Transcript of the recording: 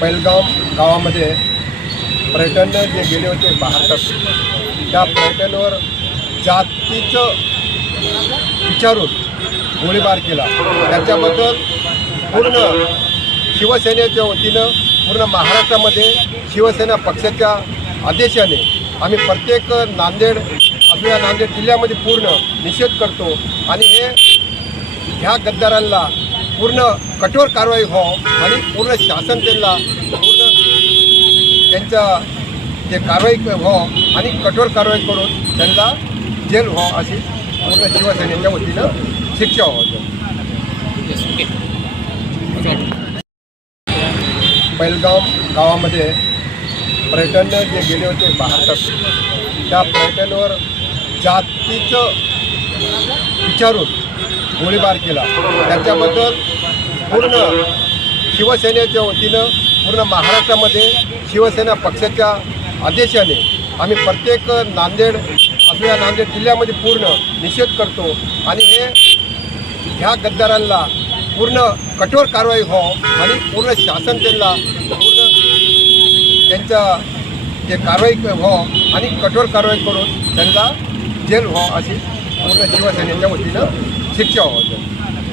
बैलगाव गावामध्ये पर्यटन जे गेले होते भारतात त्या पर्यटनवर जातीचं विचारून गोळीबार केला. त्याच्याबद्दल पूर्ण शिवसेनेच्या वतीनं पूर्ण महाराष्ट्रामध्ये शिवसेना पक्षाच्या आदेशाने आम्ही प्रत्येक नांदेड आपल्या नांदेड जिल्ह्यामध्ये पूर्ण निषेध करतो. आणि हे ह्या गद्दारांना पूर्ण कठोर कारवाई व्हावं आणि पूर्ण शासन त्यांना पूर्ण त्यांच्या जे कारवाई व्हावं आणि कठोर कारवाई करून त्यांना जेल व्हावं अशी पूर्ण शिवसेनेच्या वतीनं शिक्षा व्हावं बैलगाव गावामध्ये पर्यटन जे गेले होते बाहेर त्या पर्यटनावर जातीचं विचारून गोळीबार केला. त्याच्याबद्दल पूर्ण शिवसेनेच्या वतीनं पूर्ण महाराष्ट्रामध्ये शिवसेना पक्षाच्या आदेशाने आम्ही प्रत्येक नांदेड आपल्या नांदेड जिल्ह्यामध्ये पूर्ण निषेध करतो. आणि हे ह्या गद्दारांना पूर्ण कठोर कारवाई व्हावं आणि पूर्ण शासन त्यांना पूर्ण त्यांच्या जे कारवाई व्हावं आणि कठोर कारवाई करून त्यांना जेल व्हावं अशी पूर्ण शिवसेनेच्या वतीनं शिक्षा व्हावं Yes, okay. Okay.